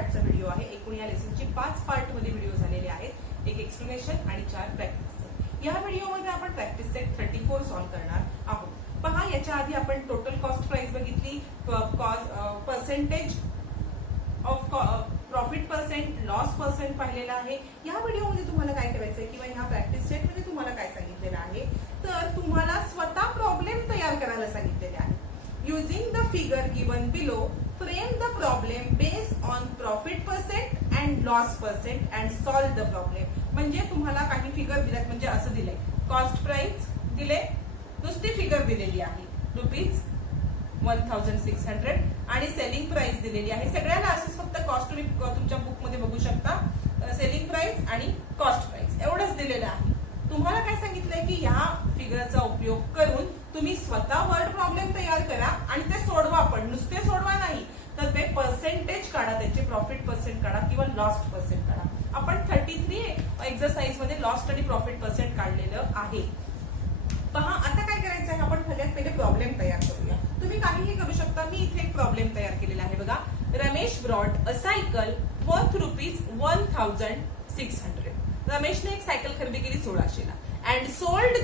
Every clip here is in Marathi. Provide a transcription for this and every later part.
पार्टचा व्हिडिओ आहे. एकूण या लेसनचे 5 पार्ट मध्ये व्हिडिओ झालेले आहेत. एक एक्सप्लेनेशन आणि 4 प्रॅक्टिस. या व्हिडिओमध्ये आपण प्रॅक्टिस सेट 34 सॉल्व्ह करणार आहोत. पहा, याच्या आधी आपण टोटल कॉस्ट प्राइस बघितली, percentage of profit percent, loss percent पाहिलेला आहे. या व्हिडिओमध्ये तुम्हाला काय करायचंय किंवा ह्या प्रॅक्टिस सेट मध्ये तुम्हाला काय सांगितलेलं आहे, तर तुम्हाला स्वतः प्रॉब्लेम तयार करायला सांगितलेले आहे. Using the figure given below, frame the problem based on profit percent and loss percent and solve the problem. म्हणजे तुम्हाला काही फिगर दिल्यात, म्हणजे असं दिलंय, कॉस्ट प्राइस दिले, नुसती फिगर दिलेली आहे ₹1600 आणि सेलिंग प्राइस दिलेली आहे. सगळ्याला असंच फक्त कॉस्ट तुम्ही तुमच्या बुक मध्ये बघू शकता, सेलिंग प्राइस आणि कॉस्ट प्राइस एवढंच दिलेलं आहे. तुम्हाला काय सांगितलंय की या फिगरचा उपयोग करून तुम्ही स्वतः वर्ड प्रॉब्लेम तयार करा आणि ते सोडवा. पण नुसते सोडवा नाही, तर ते पर्सेंटेज काढा, त्याचे प्रॉफिट पर्सेंट काढा किंवा लॉस पर्सेंट काढा. आपण 33 एक्सरसाइज मध्ये लॉस आणि प्रॉफिट पर्सेंट काढलेलं आहे. पहा, आता काय करायचं आहे, आपण सगळ्यात पहिले प्रॉब्लेम तयार करूया. तुम्ही काहीही करू शकता. मी इथे एक प्रॉब्लेम तयार केलेला आहे बघा. Ramesh brought a cycle worth ₹1600. रमेशने एक सायकल खरेदी केली 1600ला अँड सोल्ड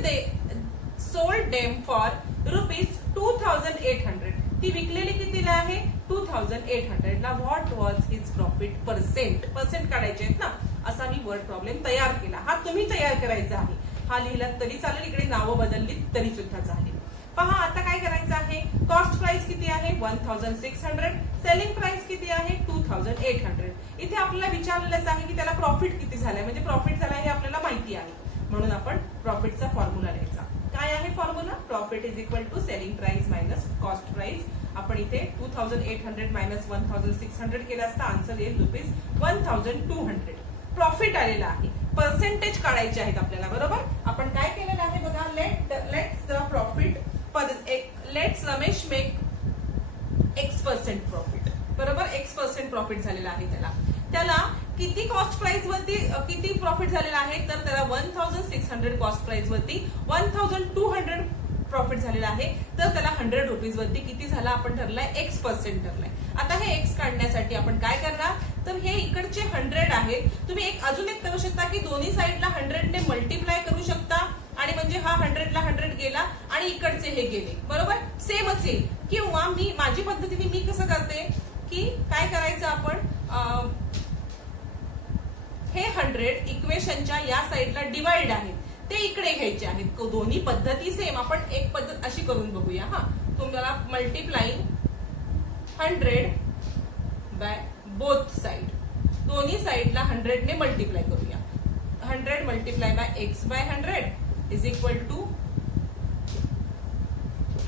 देम फॉर ₹2800. ती विकलेली कितीला आहे? 2800 ला. What was his profit percent? Percent काढायचे आहेत ना. असा मी वर्ड प्रॉब्लेम तयार केला. हा तुम्ही तयार करायचा आहे. हा लिहिला तरी चालेल, इकडे नावं बदलली तरी सुद्धा चालेल. पहा, आता काय करायचं आहे, कॉस्ट प्राइस किती आहे? 1600. सेलिंग प्राइस किती आहे? 2800. इथे आपल्याला विचारलेलंच आहे की त्याला प्रॉफिट किती झालाय, म्हणजे प्रॉफिट झालाय हे आपल्याला माहिती आहे. म्हणून आपण प्रॉफिटचा फॉर्म्युला लिहायचा. काय आहे formula? Profit is equal to selling price minus cost price. आपण इथे 2800 मायनस 1600 केला असता आन्सर येईल ₹1200. प्रॉफिट आलेला आहे. पर्सेंटेज काढायचे आहेत आपल्याला, बरोबर. आपण काय केलेलं आहे बघा, let's the profit, let's Ramesh make X% profit, बरोबर. X% प्रॉफिट झालेला आहे. त्याला किती कॉस्ट प्राइस वरती किती प्रॉफिट झालेला आहे, तर त्याला 1600 कॉस्ट प्राइस वरती 1200 प्रॉफिट झालेला आहे. तर त्याला ₹100 वरती किती झाला आपण ठरलाय? X% ठरलाय. आता हे X काढण्यासाठी आपण काय करणार, तर हे इकडचे 100 आहेत. तुम्ही अजून एक करू शकता की दोन्ही साईडला 100 ने मल्टिप्लाय करू शकता आणि म्हणजे हा 100 ला 100 गेला आणि इकडचे हे गेले, बरोबर. सेमच येईल. किंवा माझी पद्धतीने मी कसं करते की काय करायचं, आपण हे 100 इक्वेशनच्या या साईडला डिवाइड आहेत, ते इकडे घ्यायचे आहेत. दोन्ही पद्धती सेम. आपण एक पद्धत अशी करून बघूया. हा, तुम्हाला मल्टिप्लाइंग 100 बाय बोथ साइड, दोन्ही साइडला 100 ने मल्टिप्लाय करूया. 100 multiply by X by 100 is equal to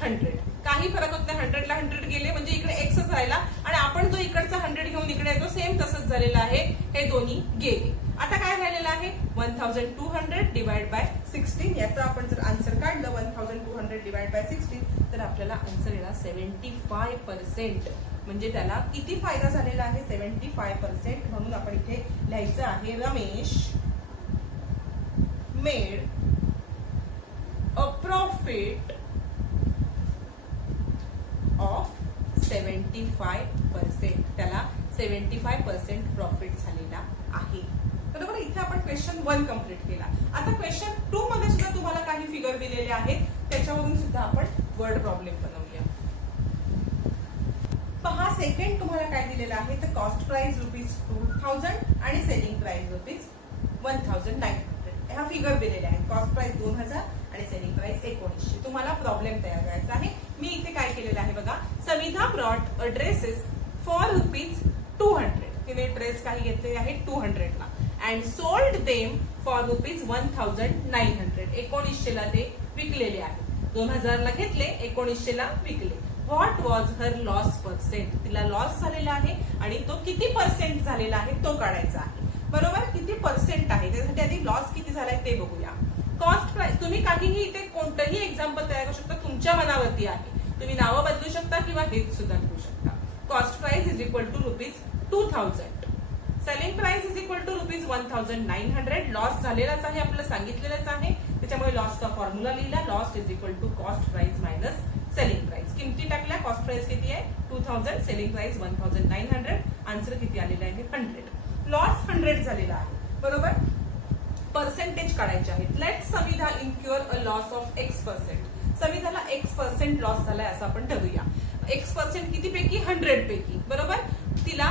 100. काही फरक होत नाही. 100 ला 100 गेले म्हणजे इकडे Xच राहिला आणि आपण जो इकडचा 100 घेऊन इकडे येतो सेम तसंच झालेलं आहे. हे दोन्ही गेले. आता काय राहिलेलं आहे? 1200 डिवाइड बाय 16. याचा आपण जर आन्सर काढलं 1200 डिवाइड बाय 16, तर आपल्याला आन्सर येणार 75%. म्हणजे त्याला किती फायदा झालेला आहे? 75%. म्हणून आपण इथे लिहायचं आहे, Ramesh made a profit of 75%. त्याला 75% प्रॉफिट झालेला आहे, बरोबर. इथे आपण क्वेश्चन 1 कम्प्लीट केला. आता क्वेश्चन 2 मध्ये सुद्धा तुम्हाला काही फिगर दिलेले आहेत, त्याच्यावरून सुद्धा आपण वर्ड प्रॉब्लेम बनवूया. पहा, सेकंड तुम्हाला काय दिलेलं आहे, तर कॉस्ट प्राइस ₹2000 आणि सेलिंग प्राइस ₹1900. ह्या फिगर दिलेल्या आहेत. कॉस्ट प्राइस 2000 आणि सेलिंग प्राइस 1900. तुम्हाला प्रॉब्लेम तयार करायचा आहे. मी इथे काय केलेलं आहे बघा, समिधा ब्रॉट ड्रेसेस फॉर ₹200. तिने ड्रेस काही घेतलेले आहेत 200 ला अँड सोल्ड देम फॉर ₹1900. 1900 ला ते विकलेले आहेत. 2000 ला घेतले, 1900 ला विकले. What was her loss percent? तिला लॉस झालेला आहे आणि तो किती पर्सेंट झालेला आहे तो काढायचा आहे, बरोबर. किती पर्सेंट आहे त्यासाठी आधी लॉस किती झालाय ते बघूया. कॉस्ट प्राइस, तुम्ही काहीही इथे कोणतंही एक्झाम्पल तयार करू शकता, तुमच्या मनावरती आहे. तुम्ही नावं बदलू शकता किंवा हेच सुद्धा लिहू शकता. Cost price is equal to ₹2000. Selling price is equal to ₹1900. Loss झालेलाच आहे, आपल्याला सांगितलेलंच आहे, त्याच्यामुळे लॉसचा फॉर्म्युला लिहिला. Loss is equal to cost price minus selling price. किमती टाकल्या. कॉस्ट प्राइस किती आहे? 2000, सेलिंग प्राइस 1900 आन्सर किती आलेला आहे 100. लॉस 100 झालेला आहे बरोबर. पर्सेंटेज काढायचे आहेत. Let Samidha incur a loss of X%. समिधाला X% लॉस झालाय असं आपण ठरवूया. X% किती पैकी 100 पैकी बरोबर. तिला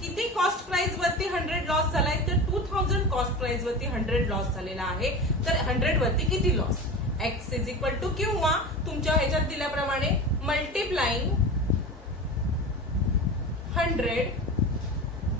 किती कॉस्ट प्राइस वरती 100 लॉस झालाय तर 2000 कॉस्ट प्राइस वरती 100 लॉस झालेला आहे. तर 100 वरती किती loss. X is equal to किंवा तुमच्या ह्याच्यात दिल्याप्रमाणे मल्टिप्लाइंग 100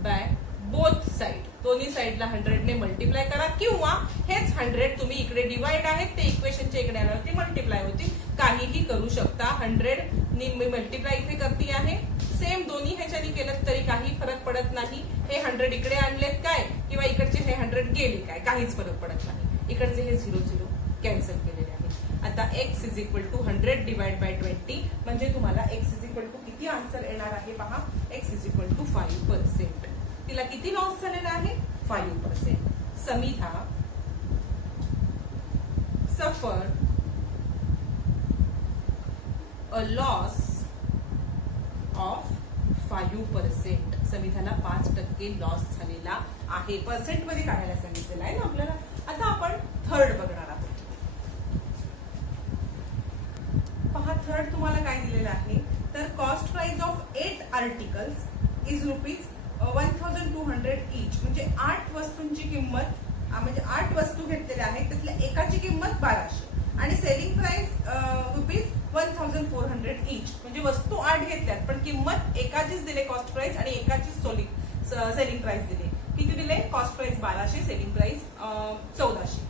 बाय बोथ साइड. दोन्ही साइडला 100 ने मल्टिप्लाय करा किंवा हेच 100 तुम्ही इकडे डिवाइड आहेत ते इक्वेशनच्या इकडे आल्यावरती मल्टिप्लाय होतील. काहीही करू शकता. 100 ने मी मल्टिप्लाय इथे करते आहे. सेम दोन्ही ह्याच्यानी केलं तरी काही फरक पडत नाही. हे 100 इकडे आणलेत काय किंवा इकडचे हे 100 गेले काय काहीच फरक पडत नाही. इकडचे हे 0 कॅन्सल केलेले आहे. आता X is equal to 100 divide by 20 म्हणजे तुम्हाला X इज इक्वल टू किती आन्सर येणार आहे पहा. X is equal to 5%. तिला किती लॉस झालेला आहे 5%. Samidha suffer a loss of 5%. समिधाला 5% लॉस झालेला आहे. पर्सेंट मध्ये काढायला सांगितलेलं आहे ना आपल्याला. आता आपण थर्ड बघणार आहोत. पहा थर्ड तुम्हाला काय दिलेलं आहे तर cost price of 8 articles is ₹1200 each. म्हणजे 8 वस्तूंची किंमत म्हणजे 8 वस्तू घेतलेल्या आहेत त्यातल्या एकाची किंमत 1200 आणि सेलिंग प्राइस ₹1400 ईच. म्हणजे वस्तू 8 घेतल्यात पण किंमत एकाचीच दिले कॉस्ट प्राइस आणि एकाचीच सेलिंग प्राइस दिले. किती दिले cost price 1200 selling price 1400.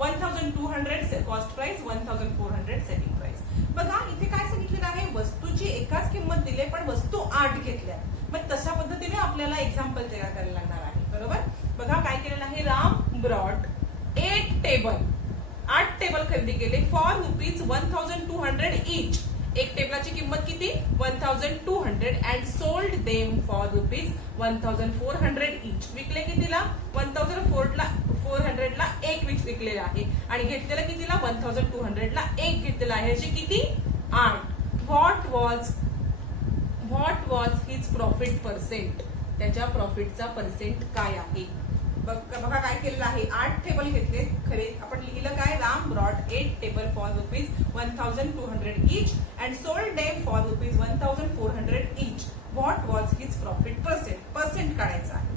1200 cost price 1400 selling price. बघा इथे काय सांगितलेलं आहे वस्तूची एकाच किंमत दिली पण वस्तू 8 घेतल्या. मग तशा पद्धतीने आपल्याला एक्झाम्पल तयार करायला लागणार आहे बरोबर. बघा काय केलेलं आहे राम ब्रॉट 8 टेबल खरेदी केले फॉर ₹1200 ईच. एक टेबलाची किंमत किती 1200 and sold them for ₹1400 each. विकले कितीला 1400 ला एक विकलेला आहे आणि घेतलेला कितीला 1200 ला एक घेतलेला आहे. याची किती 8. What was his profit percent. त्याच्या प्रॉफिटचा पर्सेंट काय आहे. बघा काय केलेलं आहे 8 टेबल घेतले खरे. आपण लिहिलं काय Ram brought 8 table for ₹1200 each and sold them for ₹1400 each. What was his profit percent. Percent काढायचा आहे.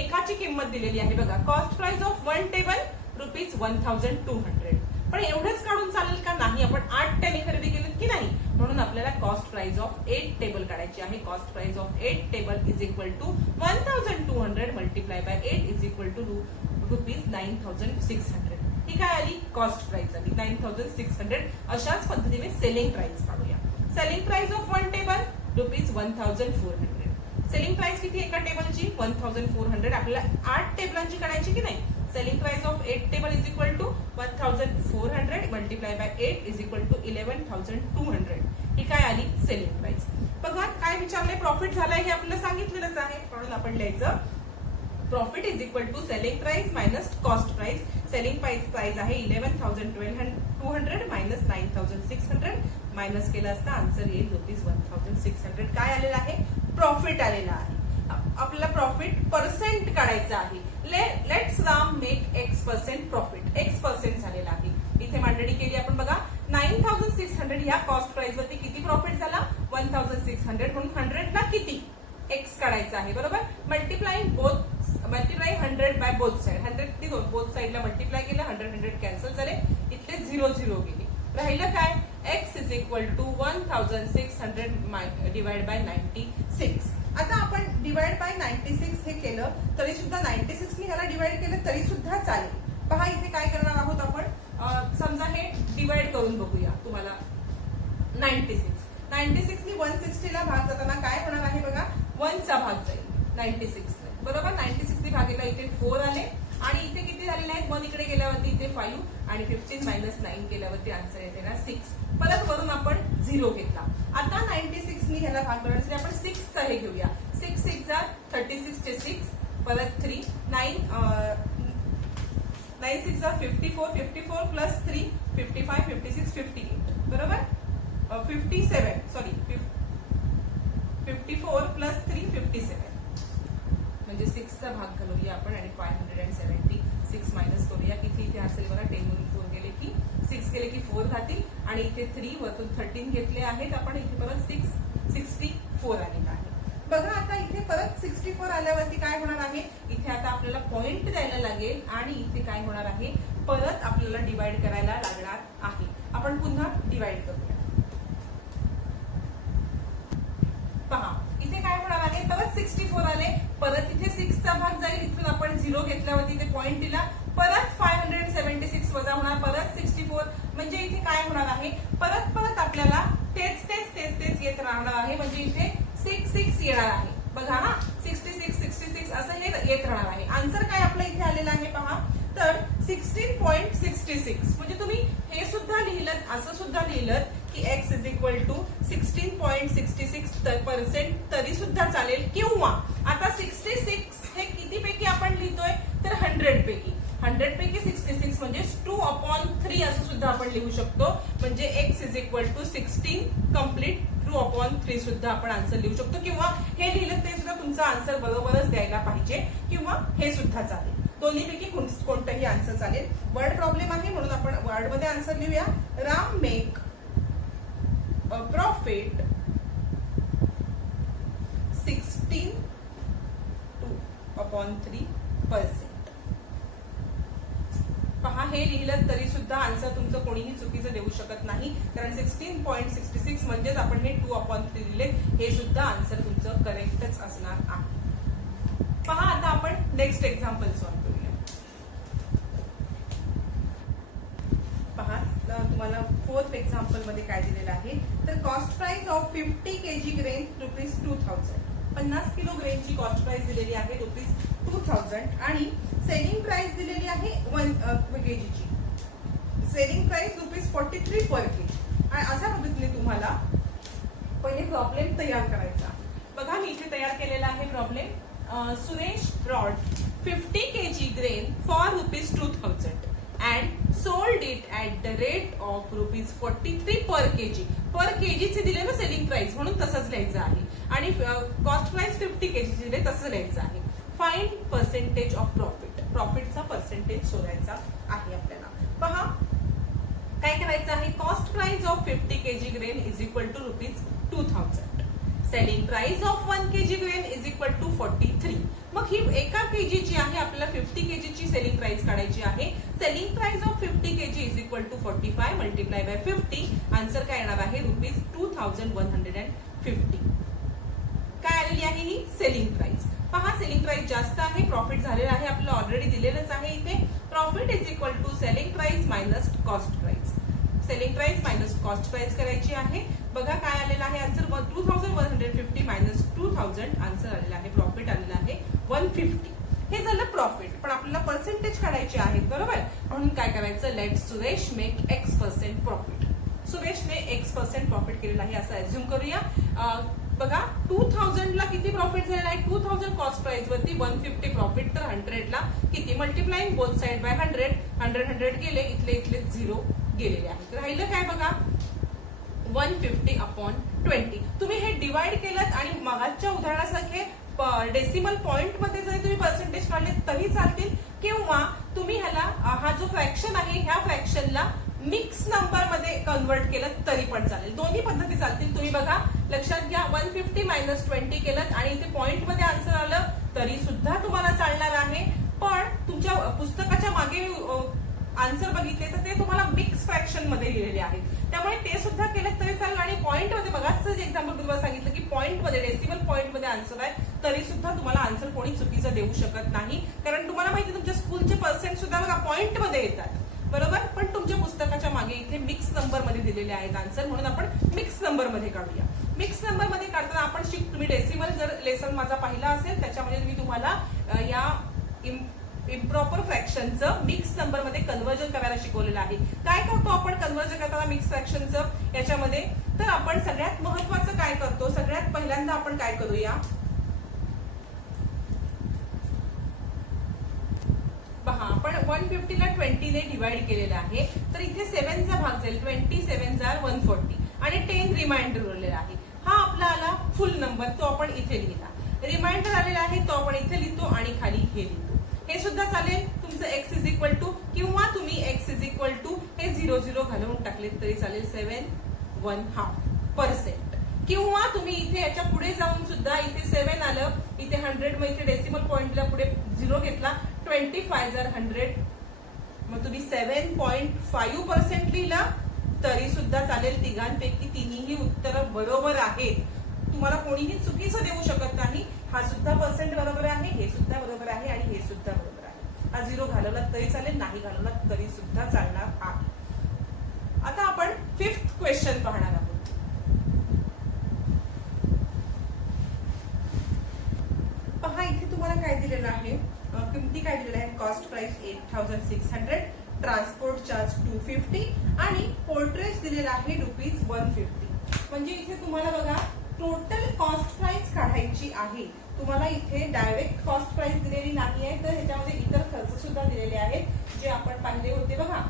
एकाची किंमत दिलेली आहे बघा कॉस्ट प्राइस ऑफ 1 टेबल ₹1200. पण एवढंच काढून चालेल का नाही. आपण 8 टेबल खरेदी केले की नाही म्हणून आपल्याला कॉस्ट प्राइस ऑफ 8 टेबल काढायची आहे. Cost price of 8 table is equal to 1200 multiply by 8 is equal to ₹9600. ही काय आली कॉस्ट प्राइस आली 9600. अशाच पद्धतीने सेलिंग प्राइस काढूया. Selling price of 1 table ₹1400. Selling price किती एका टेबलची 1400. आपल्याला 8 टेबलांची काढायची की नाही. Selling price of 8 table is equal to 1400 multiply by 8 is equal to 11200. ही काय आली सेलिंग प्राइस. बघा काय विचारलंय प्रॉफिट झालाय हे आपल्याला सांगितलेलंच आहे म्हणून आपण लिहायचं profit is equal to selling price minus cost price. Selling price आहे 11200 मायनस 9600 मायनस केलं असता आन्सर येईल ₹1600. काय आलेलं आहे प्रॉफिट आलेला आहे. आपल्याला प्रॉफिट पर्सेंट काढायचं आहे. Let's Ram make X% profit. X% झालेला आहे. इथे मांडणी केली आपण बघा 9600 ह्या कॉस्ट प्राइस वरती किती प्रॉफिट झाला 1600 म्हणून 100 ला किती X काढायचा आहे बरोबर. Multiply 100 by both side. 100 both साइडला मल्टिप्लाय केलं 100 कॅन्सल झाले. इथले 0 गेले. राहिलं काय X is equal to 1600 divide by 96. आता आपण डिवाइड बाय 96 हे केलं तरी सुद्धा 96 ने ह्याला डिवाइड केलं तरी सुद्धा चालेल. पहा इथे काय करणार आहोत आपण समजा हे डिवाइड करून बघूया तुम्हाला 96 ने 160 ला भाग जाताना काय होणार आहे बघा 1 चा भाग जाईल 96 ने बरोबर. 96 ने भागेला इथे 4 आले आणि इथे किती झालेले आहेत 1 इकडे गेल्यावरती इथे 5 आणि 15 मायनस 9 केल्यावरती आन्सर येते ना 6. परत वरून आपण 0 घेतला. आता 96 ने ह्याला भाग करण्यासाठी आपण 6 चा हे घेऊया. 6 6 जा 36 चे 6 परत 3 9 9 6 जा 54 54 प्लस 3 55 56 58 बरोबर. 57 सॉरी 54 प्लस 3 57 म्हणजे 6 चा भाग घालूया आपण आणि 576 मायनस करूया. किती इथे असेल बघा, 10 मधून 4 गेले की 6 गेले की 4 राहतील आणि इथे 3 वरतून 13 घेतले आहेत आपण. इथे परत 64 आलेला आहे. बघा आता इथे परत 64 आल्यावरती काय होणार आहे, इथे आता आपल्याला पॉइंट द्यायला लागेल आणि इथे काय होणार आहे, परत आपल्याला डिवाइड करायला लागणार आहे. आपण पुन्हा डिवाइड करूया. पहा इथे काय होणार आहे, परत 64 आले, परत इथे 6 चा भाग जाईल, इथून आपण 0 घेतल्यावरती इथे पॉइंट दिला, परत 576 वजा होणार, परत 64 म्हणजे इथे काय होणार आहे, परत परत आपल्याला तेच येत राहणार आहे. म्हणजे इथे 6 येणार आहे. बघा हा 66 असं हे येत राहणार आहे. आन्सर काय आपलं इथे आलेलं आहे पहा, तर 16.66. म्हणजे तुम्ही हे सुद्धा लिहिलं, असं सुद्धा लिहिलं की x इज इक्वल टू 16.66% तरी सुद्धा चालेल. किंवा आता 66 हे किती पैकी आपण लिहितोय, तर 100 पैकी 66 म्हणजे 2/3 असं सुद्धा आपण लिहू शकतो. म्हणजे x is equal to 16 complete 2/3 सुद्धा आपण आन्सर लिहू शकतो. किंवा हे लिहिलं ते सुद्धा तुमचा आन्सर बरोबरच द्यायला पाहिजे, किंवा हे सुद्धा चालेल. दोन्हीपैकी कोणताही आन्सर चालेल. वर्ड प्रॉब्लेम आहे म्हणून आपण वर्ड मध्ये आन्सर लिहूया. Ram make a profit 16.3%. पहा हे लिहिलं तरी सुद्धा आन्सर तुमचं कोणीही चुकीचं देऊ शकत नाही, कारण 16.66 म्हणजेच आपण हे 2/3 लिहिले, हे सुद्धा आन्सर तुमचं करेक्टच असणार आहे. पहा आता आपण नेक्स्ट एक्झाम्पल सॉल्व्ह करूया. पहा तुम्हाला 4th एक्झाम्पल मध्ये काय दिलेलं आहे, तर cost price of 50 kg grain ₹2000. 50 किलो ग्रेनची कॉस्ट प्राइस दिलेली आहे ₹2000 आणि सेलिंग प्राइस दिलेली आहे 1 kg ची. सेलिंग प्राइस ₹43 पर केजी. आणि अशा पद्धतीने तुम्हाला पहिले प्रॉब्लेम तयार करायचा. बघा मी इथे तयार केलेला आहे problem. Suresh brought 50 kg grain for ₹2000 and sold it at the rate of ₹43 per kg. Per KG चे दिले ना सेलिंग प्राइस, म्हणून तसंच लिहायचं आहे. आणि कॉस्ट प्राइस 50 kg चे दिले, तसं लिहायचं आहे. Find percentage of profit. प्रॉफिटचा पर्सेंटेज शोधायचा आहे आपल्याला. पहा काय करायचं आहे, cost price of 50 kg grain is equal to ₹2000. Selling price of 1 kg grain is equal to 43. मग ही एका केजी ची आहे, आपल्याला 50 kg ची सेलिंग प्राइस काढायची आहे. Selling price of 50 kg is equal to 45 multiply by 50. Answer काय येणार आहे, ₹2150. काय आलेली आहे ही सेलिंग प्राइस. पहा सेलिंग प्राइस जास्त आहे, प्रॉफिट झालेला आहे, आपल्याला ऑलरेडी दिलेलंच आहे इथे. Profit is equal to selling price minus cost price. Selling price minus cost price करायची आहे. बघा काय आलेला आहे आन्सर, 2150 मायनस 2000 आन्सर आलेला आहे. प्रॉफिट आलेला आहे 150. हे झालं प्रॉफिट. पण आपल्याला पर्सेंटेज काढायचे आहेत, बरोबर. म्हणून काय करायचं, let Suresh make X% profit. सुरेशने X% प्रॉफिट केलेलं आहे असं अज्युम करूया. बघा 2000 ला किती प्रॉफिट झालेला आहे, 2000 कॉस्ट प्राइस वरती 150 प्रॉफिट, तर 100 ला किती, मल्टिप्लाइंग बोथ साइड बाय 100 गेले, इथले 0 गेलेले आहेत. राहिलं काय बघा, 150/20. तुम्ही हे डिवाइड केलं आणि मागच्या उदाहरणासारखे डेसिमल पॉइंट मध्ये जरी तुम्ही पर्सेंटेज काढले तरी चालतील, किंवा तुम्ही ह्याला हा जो फ्रॅक्शन आहे ह्या फ्रॅक्शनला मिक्स नंबर मध्ये कन्वर्ट केलं तरी पण चालेल. दोन्ही पद्धती चालतील. तुम्ही बघा लक्षात घ्या, 150 मायनस 20 केलं आणि इथे पॉइंट मध्ये आन्सर आलं तरी सुद्धा तुम्हाला चालणार आहे. पण तुमच्या पुस्तकाच्या मागे आन्सर बघितले तर ते तुम्हाला मिक्स फ्रॅक्शन मध्ये लिहिलेले आहेत, त्यामुळे ते सुद्धा केलं तरी चालेल. आणि पॉइंट मध्ये बघा, एक्झाम्पल तुम्हाला सांगितलं की पॉइंट मध्ये डेसिमल पॉइंट मध्ये आन्सर आहे, तरी सुद्धा तुम्हाला आन्सर कोणी चुकीचं देऊ शकत नाही, कारण तुम्हाला माहिती तुमच्या स्कूलचे पर्सेंट सुद्धा बघा पॉइंट मध्ये येतात, बरोबर. पण तुमच्या पुस्तकाच्या मागे इथे मिक्स नंबर मध्ये दिलेले आहेत आन्सर, म्हणून आपण मिक्स नंबर मध्ये काढूया. मिक्स नंबर मध्ये काढताना आपण तुम्ही डेसिमल जर लेसन माझा पाहिला असेल त्याच्यामध्ये मी तुम्हाला या इम्प्रॉपर फ्रॅक्शनचं मिक्स नंबर मध्ये कन्वर्जन करायला शिकवलेलं आहे. काय करतो आपण कन्वर्जन करताना मिक्स फ्रॅक्शनचं याच्यामध्ये, तर आपण सगळ्यात महत्वाचं काय करतो, सगळ्यात पहिल्यांदा आपण काय करूया, पहा आपण 150 ला 20 ने डिवाइड केलेलं आहे, तर इथे 7 चा भाग जाईल, 27 जार 140 आणि 10 रिमाइंडर उरलेला आहे. हा आपला आला फुल नंबर, तो आपण इथे लिहिला. रिमाइंडर आलेला आहे तो आपण इथे लिहितो आणि खाली हे लिहितो. हे सुद्धा चालेल तुमचं x इज इक्वल टू, किंवा तुम्ही x इज इक्वल टू हे 0 घालवून टाकले तरी चालेल 7.5%. किंवा तुम्ही इथे याच्या पुढे जाऊन सुद्धा इथे 7 आलं, इथे 100 मग इथे डेसिमल पॉइंटला पुढे 0 घेतला, 25 जर 100 मग तुम्ही 7.5% लिहिला तरी सुद्धा चालेल. तिघांपैकी तिन्ही उत्तर बरोबर आहेत. तुम्हाला कोणीही चुकीचं देऊ शकत नाही. हा सुद्धा पर्सेंट बरोबर आहे, हे सुद्धा बरोबर आहे आणि हे सुद्धा बरोबर आहे. हा 0 घालवला तरी चालेल, नाही घालवला तरी सुद्धा चालणार आहे. आता आपण 5th क्वेश्चन पाहणार आहोत. पहा इथे तुम्हाला काय दिलेलं आहे, किमती काय दिलेल्या आहे. कॉस्ट प्राइस 8,600, ट्रान्सपोर्ट चार्ज 250 आणि पोर्ट्रेज दिलेला आहे ₹150. म्हणजे इथे तुम्हाला बघा टोटल कॉस्ट प्राइस काढायची आहे. तुम्हाला इथे डायरेक्ट कॉस्ट प्राइस दिलेली नाही आहे, तर ह्याच्यामध्ये इतर खर्च सुद्धा दिलेले आहेत जे आपण पाहिले होते बघा.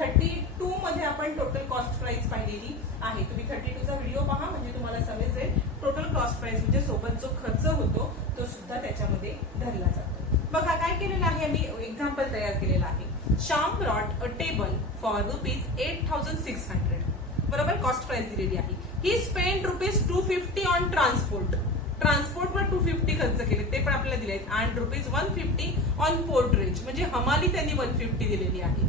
32 मध्ये आपण टोटल कॉस्ट प्राइस पाहिलेली आहे. तुम्ही 32 चा व्हिडिओ पहा म्हणजे तुम्हाला समजेल. टोटल कॉस्ट प्राइस म्हणजे सोबत जो खर्च होतो तो सुद्धा त्याच्यामध्ये धरला जातो. बघा काय केलेलं आहे, आम्ही एक्झाम्पल तयार केलेलं आहे. Shyam brought a table for ₹8,600. बरोबर, कॉस्ट प्राइस दिलेली आहे. ही स्पेंड ₹250 ऑन ट्रान्सपोर्ट. ट्रान्सपोर्टवर 250 खर्च केले ते पण आपल्याला दिले आहेत. आणि ₹150 ऑन पोर्ट्रेज म्हणजे हमाली त्यांनी 150 दिलेली आहे.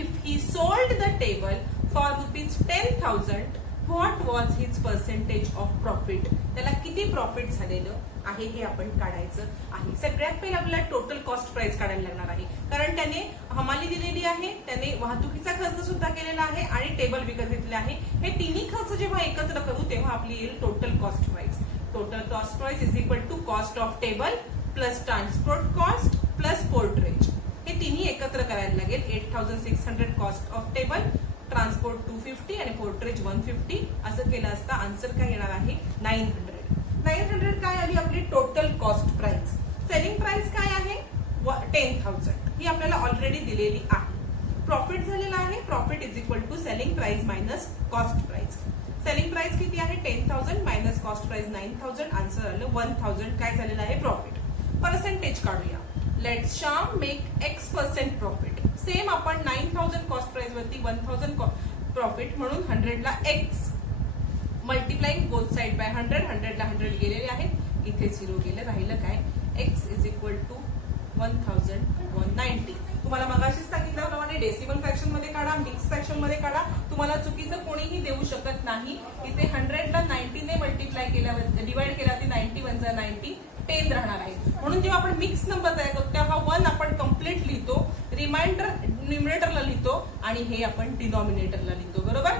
If he sold the table for ₹10,000 what was his percentage of profit. त्याला किती प्रॉफिट झालेलं आहे हे आपण काढायचं आहे. सगळ्यात पहिले आपल्याला टोटल कॉस्ट प्राइस काढायला लागणार आहे, कारण त्याने हमाली दिलेली आहे, त्याने वाहतुकीचा खर्च सुद्धा केलेला आहे आणि टेबल विकत घेतले आहे. हे तिन्ही खर्च जेव्हा एकत्र करू तेव्हा आपली येईल total cost price. Total cost price is equal to cost of table plus transport cost plus porterage. हे तिन्ही एकत्र करायला लागेल. 8,600 कॉस्ट ऑफ टेबल, ट्रान्सपोर्ट 250 आणि पोर्ट्रेज 150 असं केलं असता आन्सर काय येणार आहे 900. 900 काय आली आपली total cost price. Selling price काय आहे 10,000. ही आपल्याला ऑलरेडी दिलेली आहे. प्रॉफिट झालेला आहे. Profit is equal to selling price minus cost price. Selling price किती आहे 10,000 मायनस कॉस्ट प्राइस 9,000. आन्सर आलं 1,000. काय झालेलं आहे प्रॉफिट. पर्सेंटेज काढूया. Let Shyam make X% profit. Same आपण 9,000 कॉस्ट प्राइस वरती 1,000 प्रॉफिट म्हणून 100 ला X multiplying both side by 100. 100 ला 100 गेलेले आहेत, इथे 0 गेलं, राहिलं काय X इज इक्वल टू 1,190. तुम्हाला मगाशीच सांगितल्याप्रमाणे डेसिमल फ्रॅक्शन मध्ये काढा, मिक्स फ्रॅक्शन मध्ये काढा. तुम्हाला चुकीचं कोणीही देऊ शकत नाही. इथे 100 ला 90 ने मल्टिप्लाय केल्यावर डिवाइड केला ते 90 1 जा 90 10 राहणार आहे. म्हणून जेव्हा आपण मिक्स नंबर तयार करतो तेव्हा 1 आपण कम्प्लीट लिहितो, रिमाइंडर न्यूमरेटरला लिहितो आणि हे आपण डिनॉमिनेटरला लिहितो. बरोबर.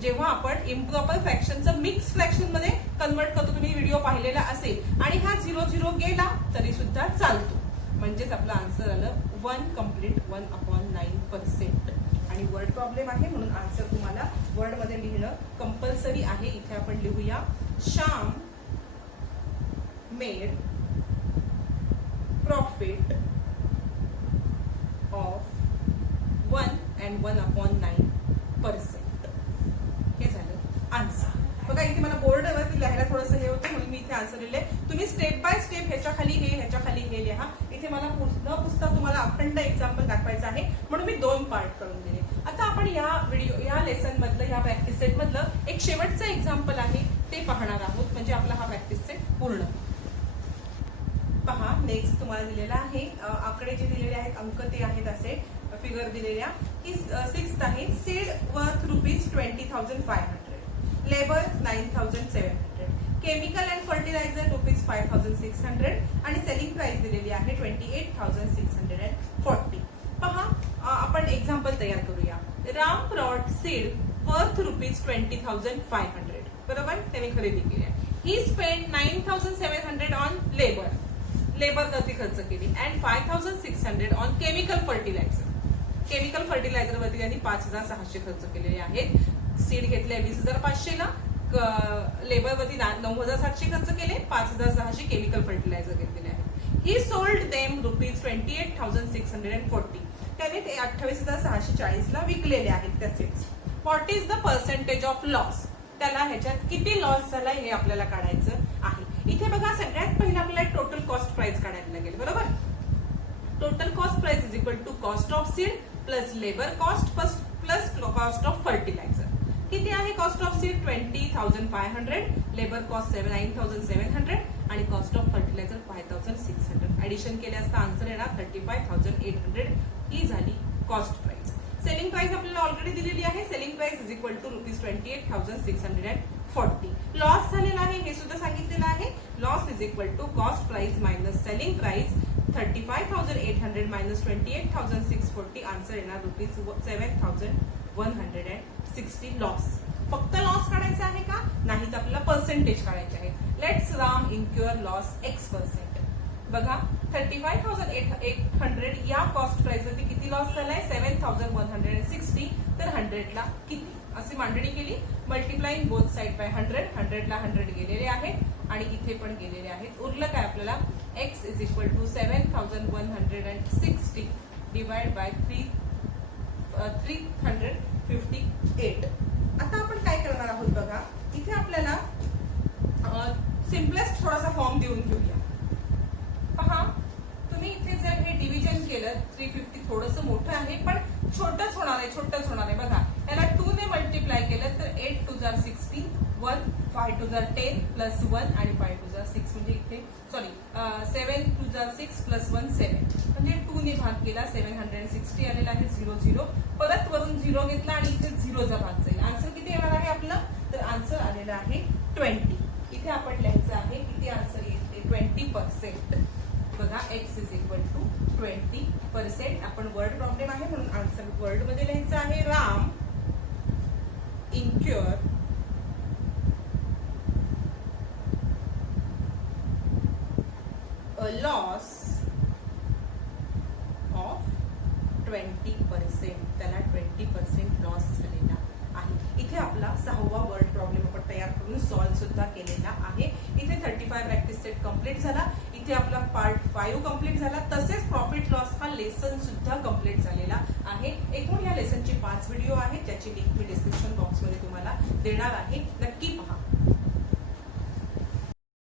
जेव्हा आपण इम्प्रॉपर फ्रॅक्शनचं मिक्स फ्रॅक्शन मध्ये कन्वर्ट करतो, तुम्ही व्हिडिओ पाहिलेला असेल, आणि हा 0 गेला तरी सुद्धा चालतो. म्हणजेच आपला आन्सर आलं 1 कम्प्लीट 1/9%. आणि वर्ड प्रॉब्लेम आहे म्हणून आन्सर तुम्हाला वर्ड मध्ये लिहिणं कंपल्सरी आहे. इथे आपण लिहूया श्याम मेड प्रॉफिट ऑफ 1/9%. हे झालं आन्सर. बघा इथे मला बोर्डवरती लिहायला थोडंसं हे होतं म्हणून मी इथे आन्सर लिहिले. तुम्ही स्टेप बाय स्टेप ह्याच्या खाली हे ह्याच्या खाली हे लिहा. इथे मला न पुसता तुम्हाला अखंड एक्झाम्पल दाखवायचं आहे म्हणून मी 2 पार्ट करून दिले. आता आपण या लेसन मधलं, या प्रॅक्टिस सेट मधलं एक शेवटचं एक्झाम्पल आहे ते पाहणार आहोत. म्हणजे आपला हा प्रॅक्टिस सेट पूर्ण. पहा नेक्स्ट तुम्हाला दिलेला आहे. आकडे जे दिलेले आहेत अंक ते आहेत असे फिगर दिलेल्या की 6th आहे. Seed worth ₹20,500, labour 9,700, chemical and fertiliser ₹5,600 आणि सेलिंग प्राइस दिलेली आहे 28,640. पहा आपण एक्झाम्पल तयार करूया. Ram brought seed worth ₹20,500. बरोबर, त्याने खरेदी केली आहे. ही स्पेंड 9,700 ऑन लेबर वरती खर्च केली and 5,600 on chemical fertiliser. Chemical fertiliser वरती त्यांनी 5,600 खर्च केलेले आहेत. सीड घेतले 20,500 ला, लेबर वरती 9,700 खर्च केले, 5,600 केमिकल फर्टिलायझर घेतलेले आहेत. ही सोल्ड देम ₹28,640. त्याने ते 28,640 ला विकलेले आहेत त्या seeds. What is the percentage of loss, त्याला ह्याच्यात किती लॉस झाला हे आपल्याला काढायचं आहे. इथे बघा सगळ्यात पहिला आपल्याला टोटल कॉस्ट प्राइस काढायला लागेल, बरोबर. Total cost price is equal to cost of seed plus labour cost plus cost of fertiliser. किती आहे cost of seed 20,500, labour cost 9,700 आणि कॉस्ट ऑफ फर्टिलायझर 5,600. ऍडिशन केले असता आन्सर येणार 35,800. ही झाली कॉस्ट प्राइस. सेलिंग प्राइस आपल्याला ऑलरेडी दिलेली आहे. Selling price is equal to ₹28,640. Loss झालेला आहे हे सुद्धा सांगितलेलं आहे. Loss is equal to cost price minus selling price 35,800 minus 28,640. Answer येणार ₹7,160 लॉस. फक्त लॉस काढायचा आहे का, नाही तर आपल्याला पर्सेंटेज काढायचे आहे. Let's Ram incur loss x%. बघा 35,800 या कॉस्ट प्राइस वरती किती लॉस झालाय 7,160. तर 100 ला किती अशी मांडणी केली. मल्टिप्लाइंग बोथ साइड बाय 100 ला 100 गेलेले आहेत आणि इथे पण गेलेले आहेत. उरलं काय आपल्याला x is equal to 7,160 divide by 358. आता आपण काय करणार आहोत बघा, इथे आपल्याला सिम्पलेस्ट थोडासा फॉर्म देऊन घेऊया. पहा तुम्ही इथे जर हे डिव्हिजन केलं 350 थोडंसं मोठं आहे पण छोटंच होणार आहे. बघा याला 2 ने मल्टिप्लाय केलं तर 8 2 जार 16, 1 5 2 जार 10 प्लस 1 आणि 5 2 जार 6 म्हणजे इथे 7 2 जार 6 प्लस 1 7 म्हणजे 2 ने भाग केला 760 आलेला आहे. 0 0 परत वरून 0 घेतला आणि इथे 0चा भाग जाईल. आन्सर किती येणार आहे आपलं, तर आन्सर आलेलं आहे 20. इथे आपण लिहायचं आहे किती आन्सर येते 20%. बघा x इज इक्वल टू 20%. आपण वर्ड प्रॉब्लेम आहे म्हणून आन्सर वर्ड मध्ये लिहायचं आहे. Ram incur a loss of 20%. त्याला 20% लॉस झालेला आहे. इथे आपला 6वा वर्ड प्रॉब्लेम आपण तयार करून सॉल्व्ह सुद्धा केलेला आहे. इथे 35 प्रॅक्टिस सेट कम्प्लीट झाला. इथे आपला पार्ट 5 कम्प्लीट झाला. तसेच प्रॉफिट लॉस हा लेसन सुद्धा कम्प्लीट झालेला आहे. एकूण या लेसनचे 5 व्हिडिओ आहेत ज्याची लिंक मी डिस्क्रिप्शन बॉक्स मध्ये तुम्हाला देणार आहे. नक्की